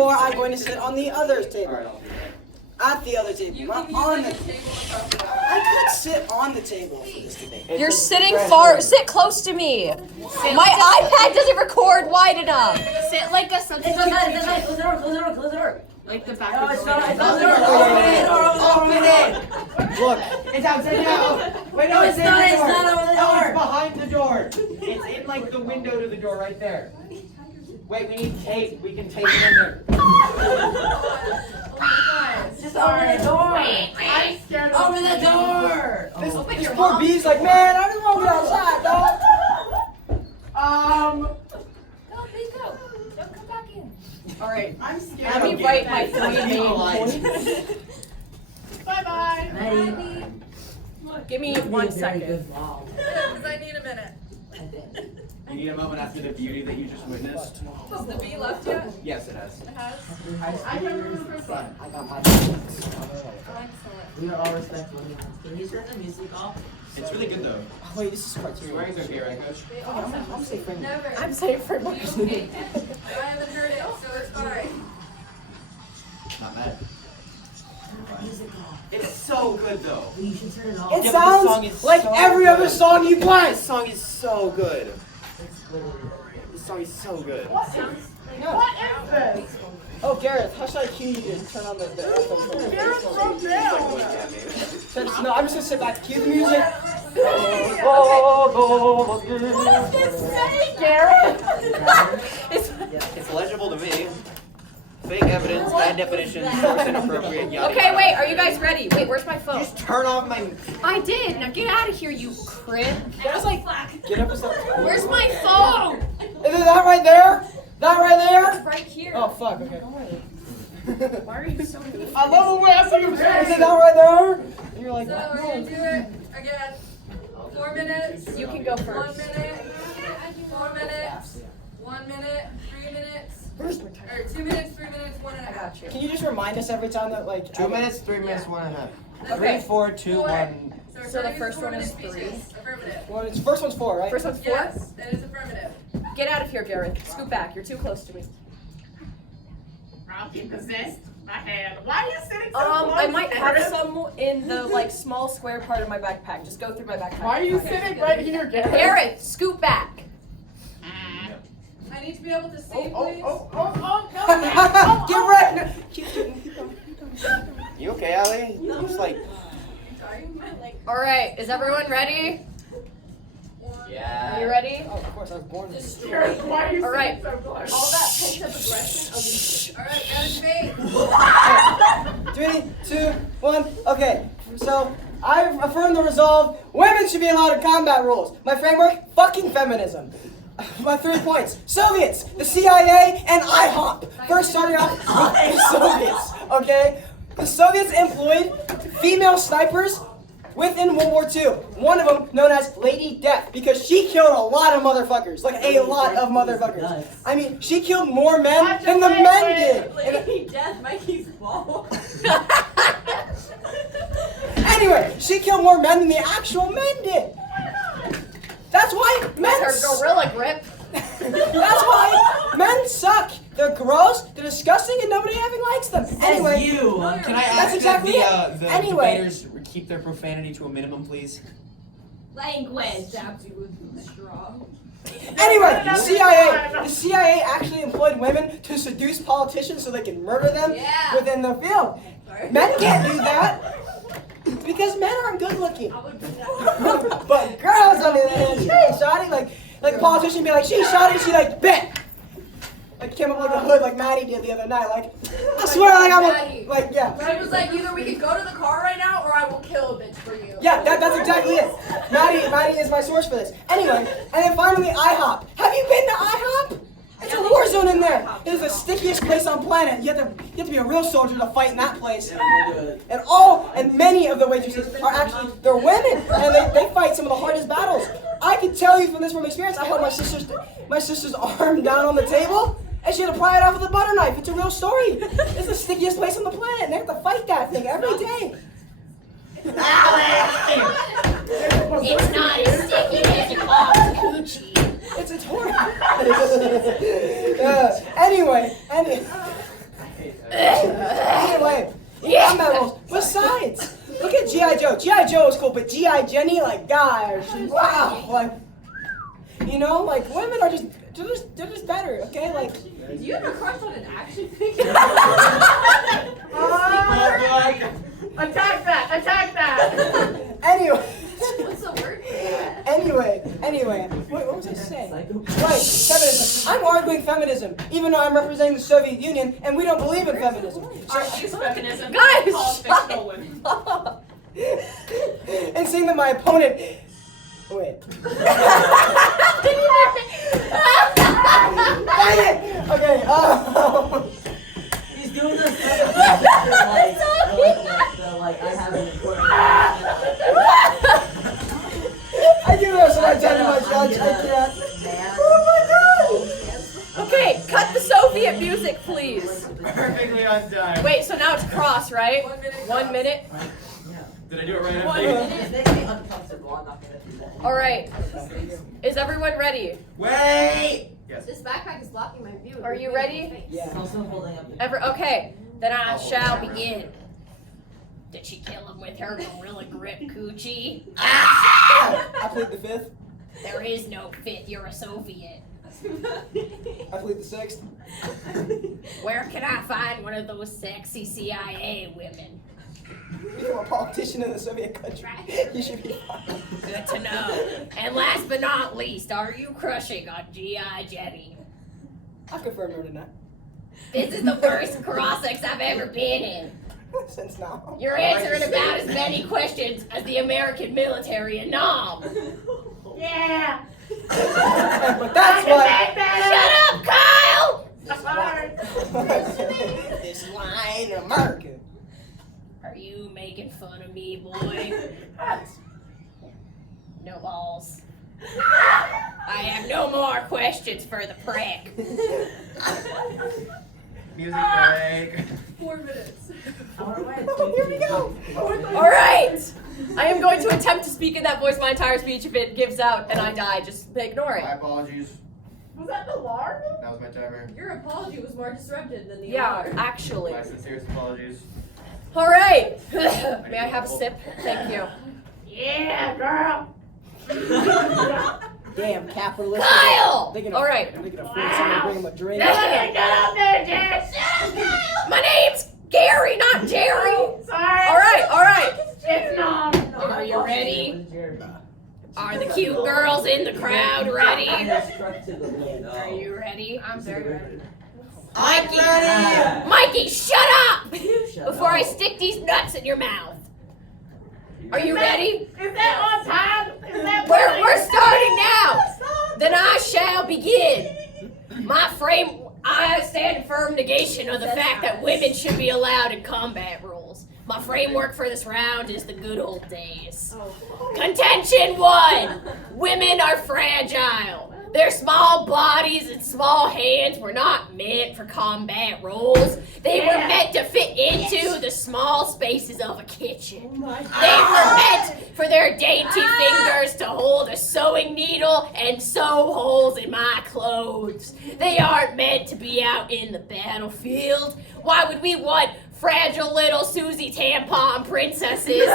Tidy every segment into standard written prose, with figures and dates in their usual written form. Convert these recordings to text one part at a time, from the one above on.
therefore I'm going to sit on the other table. Alright, I'll do that. At the other table, not on the table. I could sit on the table for this debate. You're sitting far. Sit close to me. My iPad doesn't record wide enough. Sit like a substitute. Close the door. Like the back No, of it's the not. door. Close the door. Open it. Look, It's outside now! Wait, No, it's not. It's not over the No, it's door. behind the door! It's in like the window to the door right there. Wait, we need tape. We can tape it in there. Just open the door. I'm scared of Open the door. this poor bee's like, man, I just want to go outside, dog. No, please go. Don't come back in. Alright, I'm scared. let me write my 3 main points. Bye-bye. Ready? Give me 1 second. Because I need a minute. You need a moment after the beauty that you just witnessed? Has the bee left yet? Yes, it has. It has? I can't remember the first one. I got my Excellent. We are all respectful. Can you turn the music off? It's really good though. Oh, wait, this is cartoon. Swearing's okay, right, Coach? They Okay, also I'm safe for never. I'm safe for my You okay? I haven't heard it, so it's fine. Not bad. It's so good though. You should turn it off. It Yeah, but this song sounds is like so every good. other song you play. This song is so good. It's literally. This song is so good. Oh, Gareth, how should I cue you to turn on the FM? No, I'm just gonna sit back, cue the music. It's legible to me. Fake evidence, bad definition, source inappropriate, yada. Okay, wait, are you guys ready? Wait, where's my phone? Just turn off my. I did. Now get out of here, you crib. Get up and start. Where's my phone? Is it that right there? That right there? It's right here. Oh, fuck, okay. Why are you so mean? I love the way I see you. Is it that right there? And you're like, So we're going to do it again. 4 minutes. You can go 1 first. minute. 4 minutes. 1 minute. 3 minutes. Or 2 minutes, 3 minutes, 1 and a I half. got you. Can you just remind us every time that, like... 2 minutes, 3 minutes, 1.5. Okay. 3, 4, 2, 1. So, So the starting first with 4 one is minute 3. speeches. Affirmative. Well, it's first one's 4, right? First one's 4. Yes, it is affirmative. Get out of here, Gareth. Scoot back. You're too close to me. Rocky possessed my hand. Why are you sitting so I might have some in the like small square part of my backpack. Just go through my backpack. Why are you sitting right here, Gareth? Gareth, scoot back. I need to be able to see, please. Get ready! Keep going. You okay, Allie? You just like. Sorry, my leg. All right, is everyone ready? Yeah. Are you ready? Oh, of course, I was born this. Gareth, why are you All right. sitting so close? All that pent up aggression. Alright, gotta debate. 3, 2, 1. Okay, so I affirm the resolve. Women should be allowed in combat rules. My framework: fucking feminism. My 3 points: Soviets, the CIA, and IHOP. First, starting off with the Soviets. Okay, the Soviets employed female snipers within World War II. One of them known as Lady Death because she killed a lot of motherfuckers, like a lot of motherfuckers. I mean, she killed more men than the men did. Lady Death, Mikey's ball. Anyway, she killed more men than the actual men did. That's why men. Her gorilla grip. That's why men suck. They're gross. They're disgusting, and nobody having likes them. Anyway, you. Can I That's ask exactly that it. the Anyway. debaters keep their profanity to a minimum, please? Language. Stabs you with a straw. Anyway, the CIA actually employed women to seduce politicians so they can murder them Yeah. within the field. Sorry. Men can't do that because men aren't good looking. I would do that. But girls, on the other hand, hey, shawty, like a politician be like, she shot it, she like, bet. Like came up like a hood like Maddie did the other night. Like, I swear, like I'm like, yeah. She was like, either we could go to the car right now, or I will kill a bitch for you. Yeah, that's exactly it. Maddie is my source for this. Anyway, and then finally IHOP. Have you been to IHOP? It's a war zone in there. It is the stickiest place on planet. You have to be a real soldier to fight in that place. And many of the waitresses are actually, they're women, and they fight some of the hardest battles. I can tell you from experience. I held my sister's arm down on the table, and she had to pry it off with a butter knife. It's a real story. It's the stickiest place on the planet, and they have to fight that thing every day. It's not as sticky as your mom's coochie. It's horrible. Anyway, beautiful, but G.I. Jenny, like, gosh, wow, like, you know, like, women are they're just better, okay? Like, Do you have a crush on an action figure? Attack that! Attack that! anyway, What's the word? anyway, what was I saying? Right, feminism. I'm arguing feminism, even though I'm representing the Soviet Union, and we don't believe in feminism. Feminism. Guys, All shut fictional women. up. And seeing that my opponent, wait. Dang it! Okay, He's doing the like, I have an important. I do have so much time to my judge, I can't. Oh my god! Okay, cut the Soviet music, please. Perfectly on time. Wait, so now it's cross, right? 1 minute. 1 minute. Did I do it right? One Everything? It makes me uncomfortable. I'm not gonna do that. All right. Is everyone ready? Wait! Yes. This backpack is blocking my view. Are you ready? He's Yeah. also holding up. Okay, then I shall begin. Did she kill him with her gorilla grip coochie? I plead the fifth. There is no fifth, you're a Soviet. I plead the sixth. Where can I find one of those sexy CIA women? You're a politician in the Soviet country. You should be fine. Good to know. And last but not least, are you crushing on G.I. Jenny? I confirm or deny. This is the worst cross-sex I've ever been in. Since now. You're answering about as many questions as the American military in Nam. Yeah. But that's why. Shut up, Kyle! This line in America. Are you making fun of me, boy? No balls. I have no more questions for the prick. Music break. 4 minutes. Here we go. All right. I am going to attempt to speak in that voice my entire speech. If it gives out and I die, just ignore My it. apologies. Was that the alarm? That was my timer. Your apology was more disruptive than the Yeah, alarm. actually. My sincerest apologies. All right. May I have a sip? Thank you. Yeah, girl. Damn, capitalist. Kyle! They can All right. They can afford someone to bring him a drink. Get up there, Jess. My name's Gary, not Jerry. Sorry. All right. It's not. Are you ready? Are the cute girls in the crowd ready? Are you ready? I'm very ready. Mikey! Mikey, shut up! Before I stick these nuts in your mouth. Are you ready? Is that on time? Is that We're starting now. Then I shall begin. I stand in firm negation of the fact that women should be allowed in combat rules. My framework for this round is the good old days. Contention 1. Women are fragile. Their small bodies and small hands were not meant for combat roles. They were meant to fit into the small spaces of a kitchen. They were meant for their dainty fingers to hold a sewing needle and sew holes in my clothes. They aren't meant to be out in the battlefield. Why would we want fragile little Susie Tampon princesses in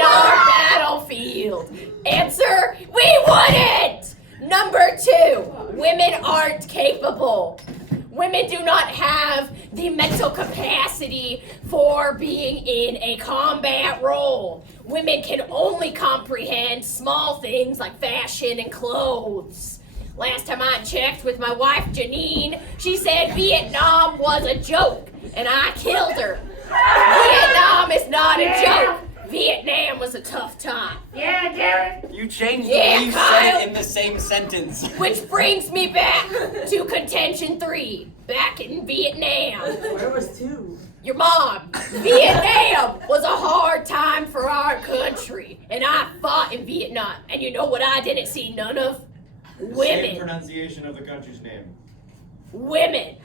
our battlefield? Answer, we wouldn't! Number 2, women aren't capable. Women do not have the mental capacity for being in a combat role. Women can only comprehend small things like fashion and clothes. Last time I checked with my wife Janine, she said Vietnam was a joke, and I killed her. Vietnam is not a joke. Vietnam was a tough time. Yeah, Jared. You changed the Yeah, way you Kyle. said it in the same sentence. Which brings me back to contention 3, back in Vietnam. Where was 2? Your mom. Vietnam was a hard time for our country, and I fought in Vietnam. And you know what I didn't see none of? Same Women. pronunciation of the country's name. Women.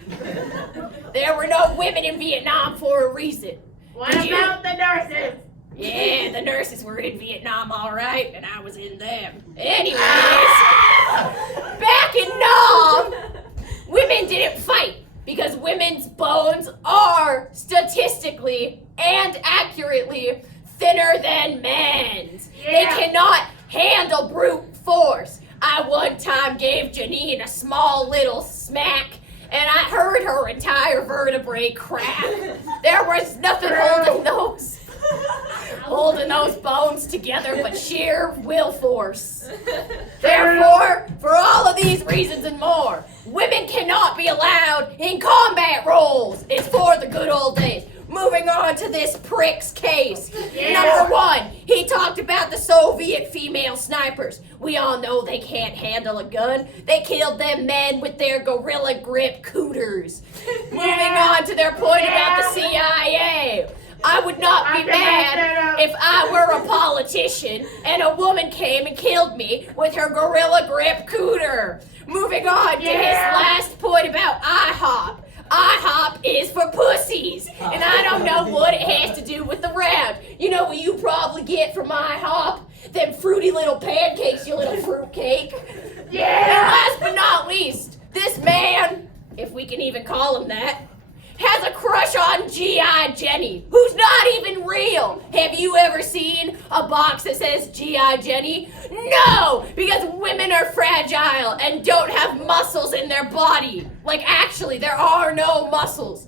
There were no women in Vietnam for a reason. What Did you- about the nurses? Yeah, the nurses were in Vietnam, all right, and I was in them. Anyways, back in Nam, women didn't fight because women's bones are statistically and accurately thinner than men's. They cannot handle brute force. I one time gave Janine a small little smack, and I heard her entire vertebrae crack. There was nothing holding those bones together but sheer will force. Therefore, for all of these reasons and more, women cannot be allowed in combat roles. It's for the good old days. Moving on to this prick's case. Number 1, he talked about the Soviet female snipers. We all know they can't handle a gun. They killed them men with their gorilla grip cooters. Moving on to their point about the CIA. I would not be mad if I were a politician and a woman came and killed me with her gorilla grip cooter. Moving on to his last point about IHOP. IHOP is for pussies, and I don't know what it has to do with the round. You know what you probably get from IHOP? Them fruity little pancakes, you little fruitcake. And last but not least, this man, if we can even call him that, has a crush on G.I. Jenny, who's not even real. Have you ever seen a box that says G.I. Jenny? No, because women are fragile and don't have muscles in their body. Like, actually, there are no muscles.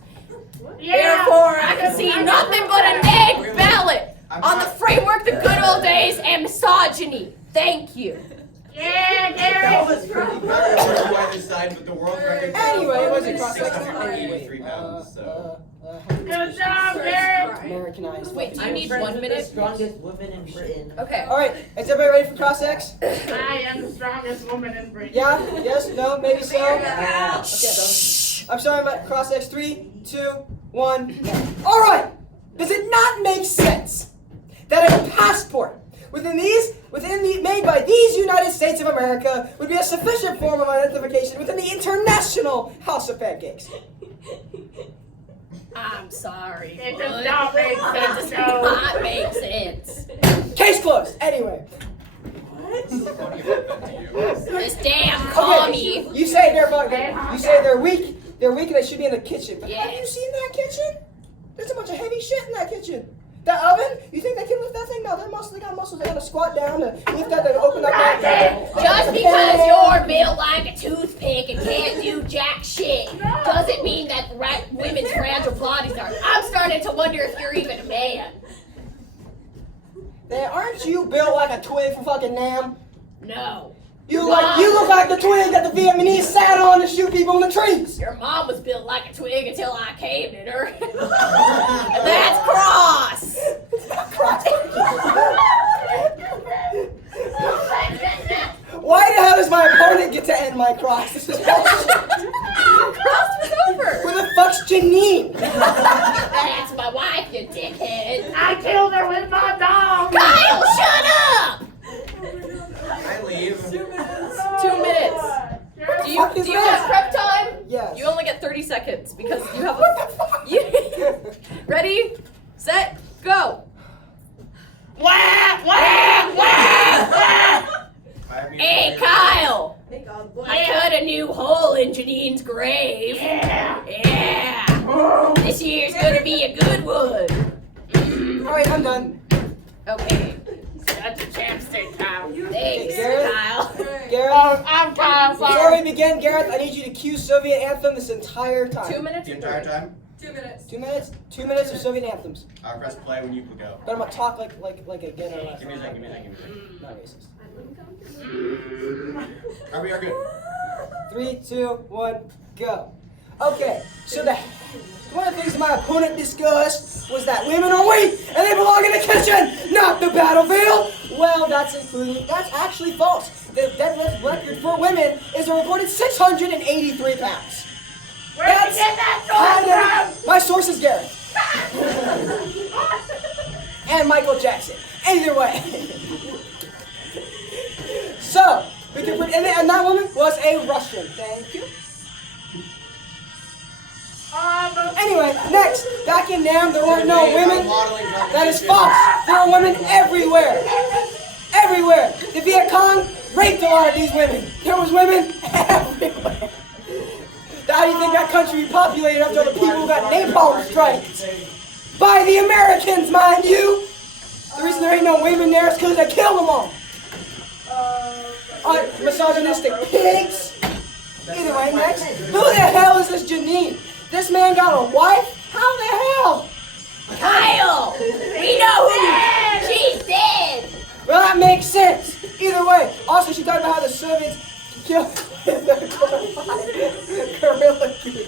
Therefore, I can see nothing but a neg ballot on the framework the good old days and misogyny. Thank you. That was pretty good. But the world record Anyway, it was a cross-section. 683 pounds, so. Good job, Gary. Americanized. Wait, do you need friends 1 with minute? The strongest woman in Britain. Okay. All right, is everybody ready for cross-sex? I am the strongest woman in Britain. Yeah? Yes? No? Maybe so? Yeah. Okay. I'm sorry, my cross-sex. 3, 2, 1. All right. Does it not make sense that a passport made by these United States of America would be a sufficient form of identification within the international House of Pancakes? I'm sorry. It but does not make It does sense, no. not make sense. Case closed. Anyway. This damn commie. Okay, you say they're weak. They're weak and they should be in the kitchen. But have you Yes. seen that kitchen? There's a bunch of heavy shit in that kitchen. That oven? You think they can lift that thing? No, they got muscles. They gotta squat down to lift that. They open that. Just because you're built like a toothpick and can't do jack shit doesn't mean that women's fragile bodies are. I'm starting to wonder if you're even a man. Man, aren't you built like a twig from fucking Nam? No. You look like the twig that the Vietnamese sat on to shoot people in the trees. Your mom was built like a twig until I caved at her. And that's cross. Why the hell does my opponent get to end my cross? This is bullshit. Cross was over. Who the fuck's Janine? That's my wife, you dickhead. I killed her with my dog. Kyle, shut up! I leave. 2 minutes. Do you fuck is have that? prep time? Yes. You only get 30 seconds because you have What the fuck? Ready, set, go. Hey, Kyle. I cut a new hole in Janine's grave. Yeah. This year's gonna be a good one. Alright, I'm done. Okay. That's a chapstick, Kyle. Thanks, Garrett? Kyle. Gareth, I'm Kyle, before sorry. we begin, Gareth, I need you to cue Soviet anthem this entire time. 2 minutes. The entire time? 2 minutes. 2 minutes? 2 minutes of Soviet anthems. I'll press play when you go. But I'm gonna talk like a ghetto. Give me a second, Not racist. We are good. 3, 2, 1, go. Okay, so one of the things my opponent discussed was that women are weak and they belong in the kitchen, not the battlefield. Well, that's actually false. The deadlift record for women is a reported 683 pounds. Where did you get that source My source is Garrett. And Michael Jackson. Either way. So, we can put, and that woman was a Russian. Thank you. Anyway, next, back in Nam, there weren't no women. That is false. There are women everywhere. Everywhere. The Viet Cong raped a lot of these women. There was women everywhere. How do you think that country repopulated after the people who got napalm strikes? By the Americans, mind you. The reason there ain't no women there is because they killed them all. Misogynistic pigs. Either way, next. Who the hell is this Janine? This man got a wife? How the hell? Kyle! We know who! She's dead! Well, that makes sense. Either way. Also, she talked about how the Soviets killed their guerrilla group.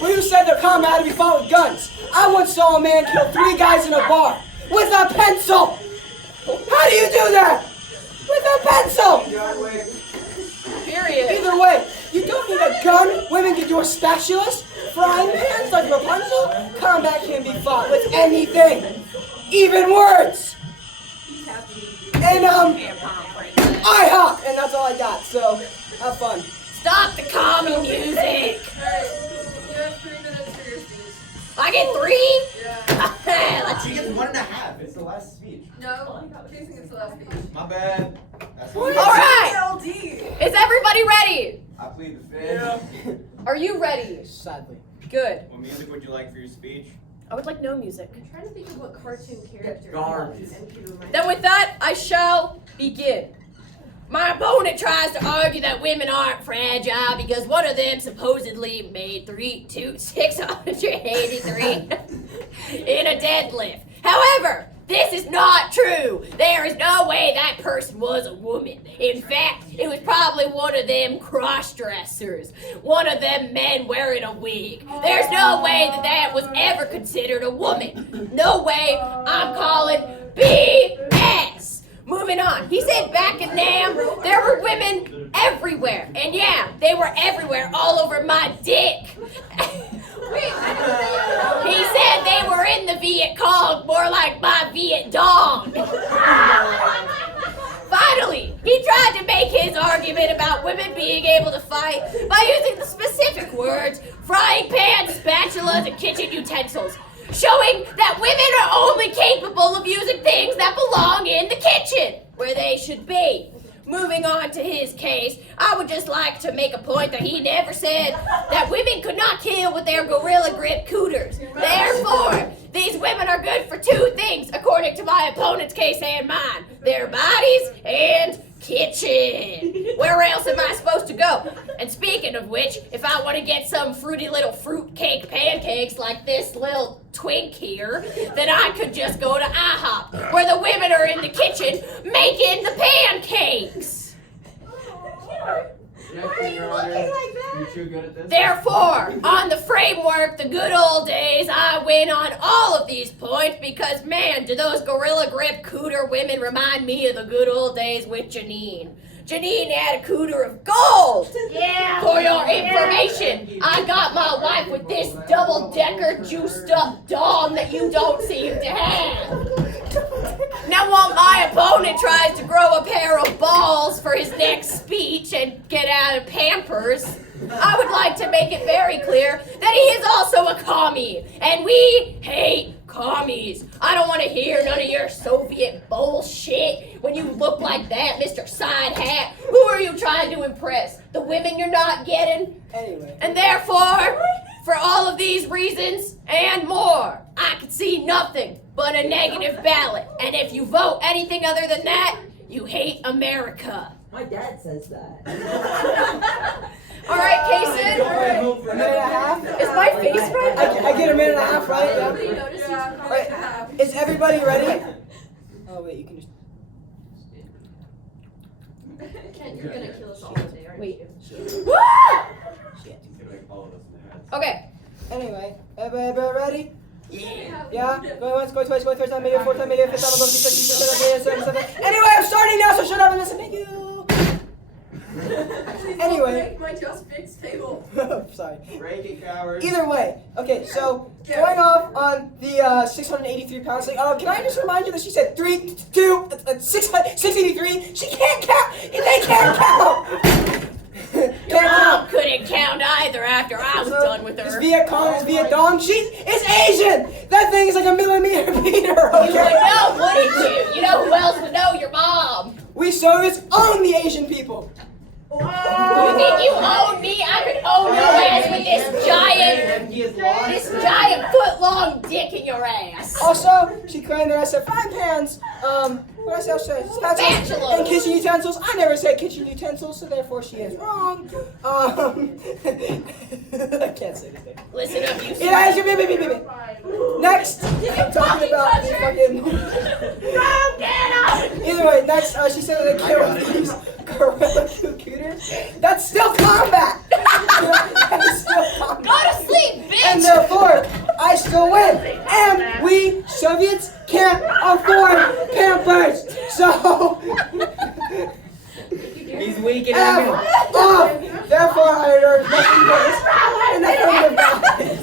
Well, you said their combat had to be fought with guns. I once saw a man kill 3 guys in a bar with a pencil. How do you do that? With a pencil. Period. Either way, you don't need a gun. Women can use spatulas, frying pans like Rapunzel. Combat can be fought with anything, even words. And IHOP, and that's all I got. So have fun. Stop the commie music! Alright, you have 3 minutes for your speech. I get 3? Yeah. Let's She gets 1.5. It's the last speech. No, Jason gets the last speech. My bad. That's Alright! Is everybody ready? I plead the fifth. Are you ready? Sadly. Good. What music would you like for your speech? I would like no music. I'm trying to think of what cartoon character. Garbage. Then with that, I shall begin. My opponent tries to argue that women aren't fragile because one of them supposedly made 683 in a deadlift. However, this is not true. There is no way that person was a woman. In fact, it was probably one of them cross-dressers. One of them men wearing a wig. There's no way that that was ever considered a woman. No way. I'm calling BS. Moving on. He said back in Nam, there were women everywhere. And yeah, they were everywhere, all over my dick. He said they were in the Viet Cong, more like my Viet Dong. Finally, he tried to make his argument about women being able to fight by using the specific words frying pans, spatulas, and kitchen utensils, showing that women are only capable of using things that belong in the kitchen, where they should be. Moving on to his case, I would just like to make a point that he never said that women could not kill with their gorilla grip cooters. Therefore, these women are good for 2 things, according to my opponent's case and mine. Their bodies and kitchen. Where else am I supposed to go? And speaking of which, if I want to get some fruity little fruit cake pancakes like this little twink here, then I could just go to IHOP, where the women are in the kitchen making the pancakes. You're too good at this. Therefore, on the framework, the good old days, I win on all of these points because, man, do those gorilla grip cooter women remind me of the good old days with Janine. Janine had a cooter of gold! Yeah. For your information, I got my wife with this double-decker juiced-up dong that you don't seem to have. Now while my opponent tries to grow a pair of balls for his next speech and get out of Pampers, I would like to make it very clear that he is also a commie, and we hate commies. I don't want to hear none of your Soviet bullshit when you look like that, Mr. Side Hat. Who are you trying to impress? The women you're not getting? Anyway. And therefore, for all of these reasons and more, I can see nothing but a negative ballot. And if you vote anything other than that, you hate America. My dad says that. All right, Kason. A minute and a half? Is my face red? I get a minute and a half, right? Yeah. Nobody noticed All right. Is everybody ready? Oh, wait, you can just... Ken, you're gonna kill us all today, aren't Wait. you? Okay. Anyway, everybody ready? Yeah? Going once, going twice, going third time, maybe a fourth time, maybe a fifth time, going six, seven, 7. Anyway, I'm starting now, so shut up and listen. Thank you. Anyway. My just fixed table. Sorry. Break it, coward. Either way, okay, so going off on the 683 pounds thing, can I just remind you that she said 683? She can't count! They can't count! Your mom couldn't count either after I was done with This her. Viet Cong, this Viet Dong, it's Asian! That thing is like a millimeter meter, You would okay? know, wouldn't you? You know who else would know? Your mom. We Soviets own the Asian people! You think you own me? I could own your ass with this giant foot 4-foot-long dick in your ass. Also, she claimed that I said frying pans, what did I say? Spatulas Spatulas. and kitchen utensils. I never said kitchen utensils, so therefore she is wrong. I can't say anything. Listen up, you. Yeah, next, I'm talking about the fucking. Either way, next, she said that they killed these gorilla computers. That's still combat! That's still combat. Go to sleep, bitch! And therefore, I still win. And we Soviets can't afford Pampers. So, He's weak and F off. Therefore, I urge nothing but an affirmative ballot.